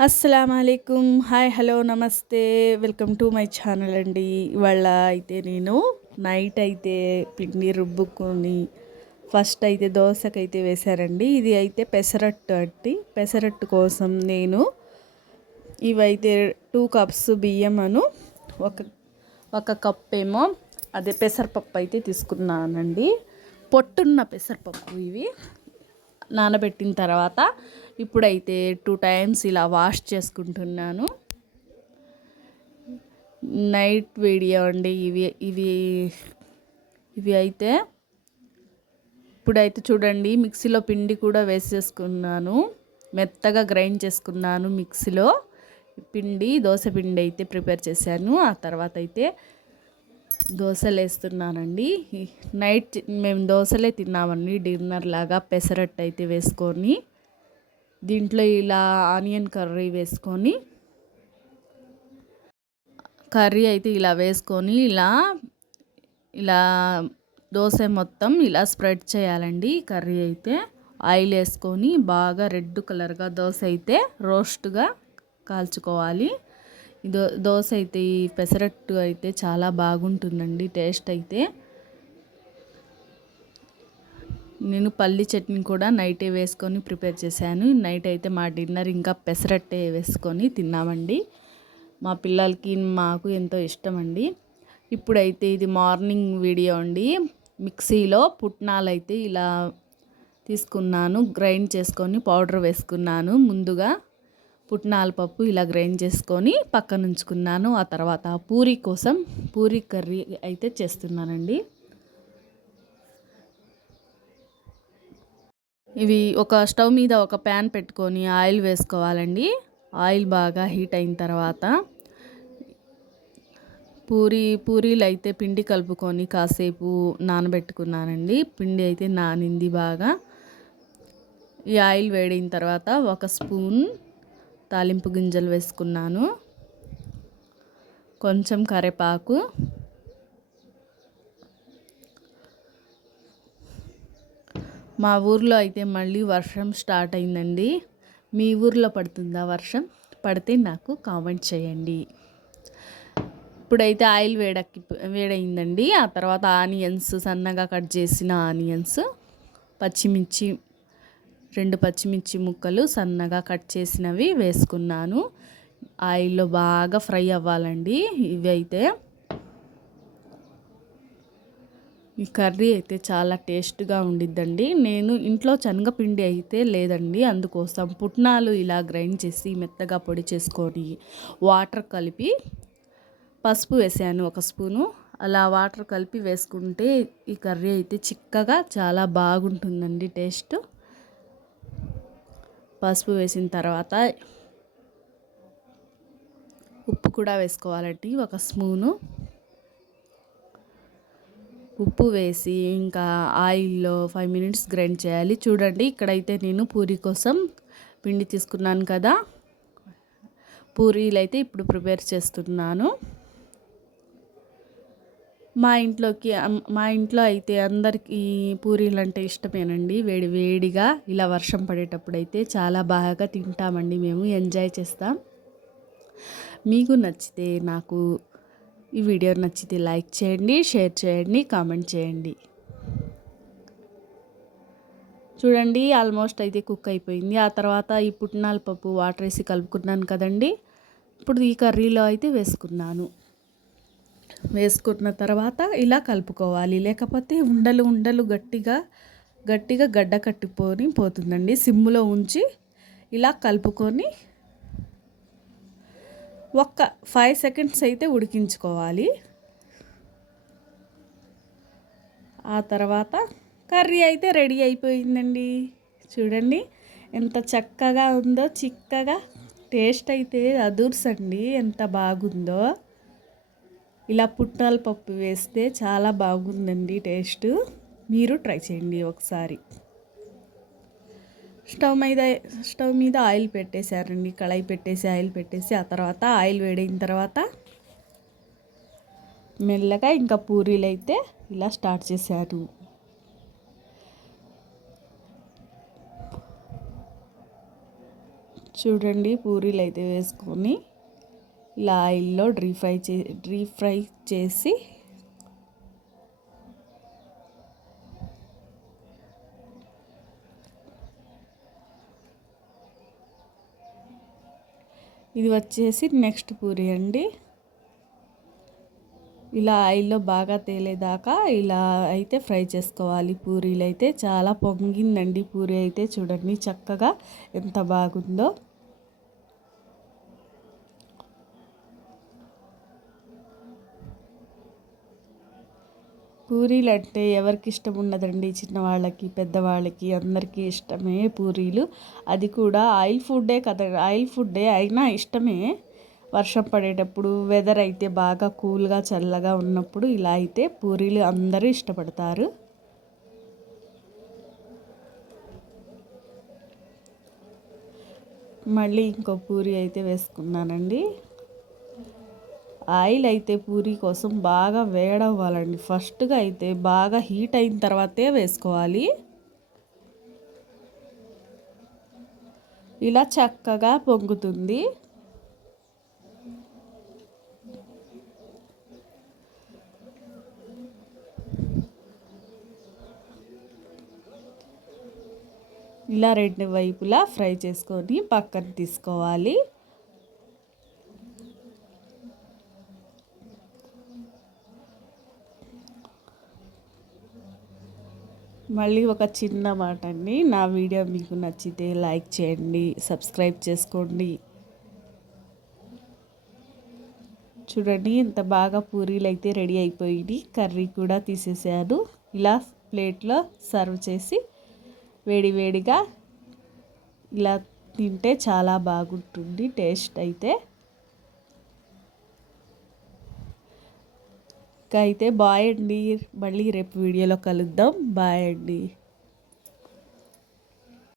అస్సలం అయికుం hi hello నమస్తే. వెల్కమ్ టు మై ఛానల్ అండి. ఇవాళ అయితే నేను నైట్ అయితే పిండి రుబ్బుకొని ఫస్ట్ అయితే దోశకైతే వేశారండి. ఇది అయితే పెసరట్టు అండి. పెసరట్టు కోసం నేను ఇవైతే టూ కప్స్ బియ్యం అను ఒక ఒక కప్ ఏమో అదే పెసరపప్పు అయితే తీసుకున్నానండి. పొట్టున్న పెసరపప్పు ఇవి. నానబెట్టిన తర్వాత ఇప్పుడైతే టూ టైమ్స్ ఇలా వాష్ చేసుకుంటున్నాను. నైట్ వీడియో అండి ఇవి ఇవి ఇవి అయితే. ఇప్పుడైతే చూడండి మిక్సీలో పిండి కూడా వేసేసుకున్నాను. మెత్తగా గ్రైండ్ చేసుకున్నాను మిక్సీలో. పిండి దోశ పిండి అయితే ప్రిపేర్ చేశాను. ఆ తర్వాత అయితే దోశలు వేస్తున్నానండి నైట్ మేము దోశలే తిన్నామండి డిన్నర్ లాగా పెసరట్టు అయితే వేసుకొని దీంట్లో ఇలా ఆనియన్ కర్రీ వేసుకొని కర్రీ అయితే ఇలా వేసుకొని ఇలా ఇలా దోశ మొత్తం ఇలా స్ప్రెడ్ చేయాలండి. కర్రీ అయితే ఆయిల్ వేసుకొని బాగా రెడ్ కలర్గా దోశ అయితే రోస్ట్గా కాల్చుకోవాలి. దో దోశ అయితే ఈ పెసరట్టు అయితే చాలా బాగుంటుందండి టేస్ట్ అయితే. నేను పల్లి చట్నీ కూడా నైటే వేసుకొని ప్రిపేర్ చేశాను. నైట్ అయితే మా డిన్నర్ ఇంకా పెసరట్టే వేసుకొని తిన్నామండి. మా పిల్లలకి మాకు ఎంతో ఇష్టం అండి ఇప్పుడైతే ఇది మార్నింగ్ వీడియో అండి. మిక్సీలో పుట్నాలు అయితే ఇలా తీసుకున్నాను గ్రైండ్ చేసుకొని పౌడర్ వేసుకున్నాను ముందుగా. పుట్నాల పప్పు ఇలా గ్రైండ్ చేసుకొని పక్కన ఉంచుకున్నాను ఆ తర్వాత పూరీ కోసం పూరి కర్రీ అయితే చేస్తున్నానండి. ఇవి ఒక స్టవ్ మీద ఒక ప్యాన్ పెట్టుకొని ఆయిల్ వేసుకోవాలండి. ఆయిల్ బాగా హీట్ అయిన తర్వాత పూరి పూరీలు అయితే పిండి కలుపుకొని కాసేపు నానబెట్టుకున్నానండి. పిండి అయితే నానింది బాగా. ఈ ఆయిల్ వేడిన తర్వాత ఒక స్పూన్ తాలింపు గింజలు వేసుకున్నాను. కొంచెం కరివేపాకు. మా ఊర్లో అయితే మళ్ళీ వర్షం స్టార్ట్ అయిందండి. మీ ఊర్లో పడుతుందా వర్షం? పడితే నాకు కామెంట్ చేయండి. ఇప్పుడైతే ఆయిల్ వేడక్కి వేడైందండి ఆ తర్వాత ఆనియన్స్ సన్నగా కట్ చేసిన ఆనియన్స్ పచ్చిమిర్చి రెండు పచ్చిమిర్చి ముక్కలు సన్నగా కట్ చేసినవి వేసుకున్నాను. ఆయిల్లో బాగా ఫ్రై అవ్వాలండి ఇవి అయితే ఈ కర్రీ అయితే చాలా టేస్ట్గా ఉండిద్దండి. నేను ఇంట్లో శనగపిండి అయితే లేదండి. అందుకోసం పుట్నాలు ఇలా గ్రైండ్ చేసి మెత్తగా పొడి చేసుకొని వాటర్ కలిపి పసుపు వేసాను ఒక స్పూను. అలా వాటర్ కలిపి వేసుకుంటే ఈ కర్రీ అయితే చిక్కగా చాలా బాగుంటుందండి టేస్ట్. పసుపు వేసిన తర్వాత ఉప్పు కూడా వేసుకోవాలండి ఒక స్పూను. ఉప్పు వేసి ఇంకా ఆయిల్లో ఫైవ్ మినిట్స్ గ్రైండ్ చేయాలి. చూడండి ఇక్కడైతే నేను పూరి కోసం పిండి తీసుకున్నాను కదా. పూరీలు అయితే ఇప్పుడు ప్రిపేర్ చేస్తున్నాను. మా ఇంట్లోకి మా ఇంట్లో అయితే అందరికీ పూరీలు అంటే ఇష్టమేనండి. వేడి వేడిగా ఇలా వర్షం పడేటప్పుడు అయితే చాలా బాగా తింటామండి మేము ఎంజాయ్ చేస్తాం. మీకు నచ్చితే నాకు ఈ వీడియో నచ్చితే లైక్ చేయండి షేర్ చేయండి కామెంట్ చేయండి. చూడండి ఆల్మోస్ట్ అయితే కుక్ అయిపోయింది. ఆ తర్వాత ఈ పుట్నాల పప్పు వాటర్ వేసి కలుపుకున్నాను కదండి. ఇప్పుడు ఈ కర్రీలో అయితే వేసుకున్నాను. వేసుకున్న తర్వాత ఇలా కలుపుకోవాలి. లేకపోతే ఉండలు ఉండలు గట్టిగా గట్టిగా గడ్డ కట్టిపోని పోతుందండి. సిమ్ములో ఉంచి ఇలా కలుపుకొని ఒక్క ఫైవ్ సెకండ్స్ అయితే ఉడికించుకోవాలి. ఆ తర్వాత కర్రీ అయితే రెడీ అయిపోయిందండి. చూడండి ఎంత చక్కగా ఉందో చిక్కగా టేస్ట్ అయితే అదూర్స్ అండి ఎంత బాగుందో. ఇలా పుట్నాల పప్పు వేస్తే చాలా బాగుందండి టేస్ట్. మీరు ట్రై చేయండి ఒకసారి. స్టవ్ మీద స్టవ్ మీద ఆయిల్ పెట్టేశారండి. కళాయి పెట్టేసి ఆయిల్ పెట్టేసి ఆ తర్వాత ఆయిల్ వేడైన తర్వాత మెల్లగా ఇంకా పూరీలు అయితే ఇలా స్టార్ట్ చేశారు. చూడండి పూరీలు అయితే వేసుకొని ఇలా ఆయిల్లో డ్రీ ఫ్రై చే డ్రీ ఫ్రై చేసి ఇది వచ్చేసి నెక్స్ట్ పూరి అండి. ఇలా ఆయిల్లో బాగా తేలేదాకా ఇలా అయితే ఫ్రై చేసుకోవాలి. పూరీలు అయితే చాలా పొంగిందండి. పూరి అయితే చూడండి చక్కగా ఎంత బాగుందో. పూరీలు అంటే ఎవరికి ఇష్టం ఉండదండి చిన్నవాళ్ళకి పెద్దవాళ్ళకి? అందరికీ ఇష్టమే పూరీలు. అది కూడా ఆయిల్ ఫుడ్డే కదా ఆయిల్ ఫుడ్డే అయినా ఇష్టమే. వర్షం పడేటప్పుడు వెదర్ అయితే బాగా కూల్గా చల్లగా ఉన్నప్పుడు ఇలా అయితే పూరీలు అందరూ ఇష్టపడతారు. మళ్ళీ ఇంకో పూరి అయితే వేసుకున్నానండి. ఆయిల్ అయితే పూరీ కోసం బాగా వేడవ్వాలండి. ఫస్ట్గా అయితే బాగా హీట్ అయిన తర్వాతే వేసుకోవాలి. ఇలా చక్కగా పొంగుతుంది. ఇలా రెండు వైపులా ఫ్రై చేసుకొని పక్కన తీసుకోవాలి. మళ్ళీ ఒక చిన్న మాట అండి నా వీడియో మీకు నచ్చితే లైక్ చేయండి సబ్స్క్రైబ్ చేసుకోండి. చూడండి ఇంత బాగా పూరీలు అయితే రెడీ అయిపోయింది. కర్రీ కూడా తీసేసాను. ఇలా ప్లేట్లో సర్వ్ చేసి వేడివేడిగా ఇలా తింటే చాలా బాగుంటుంది టేస్ట్ అయితే. అయితే బాయ్ అండి. మళ్ళీ రేపు వీడియోలో కలుద్దాం. బాయ్ అండి.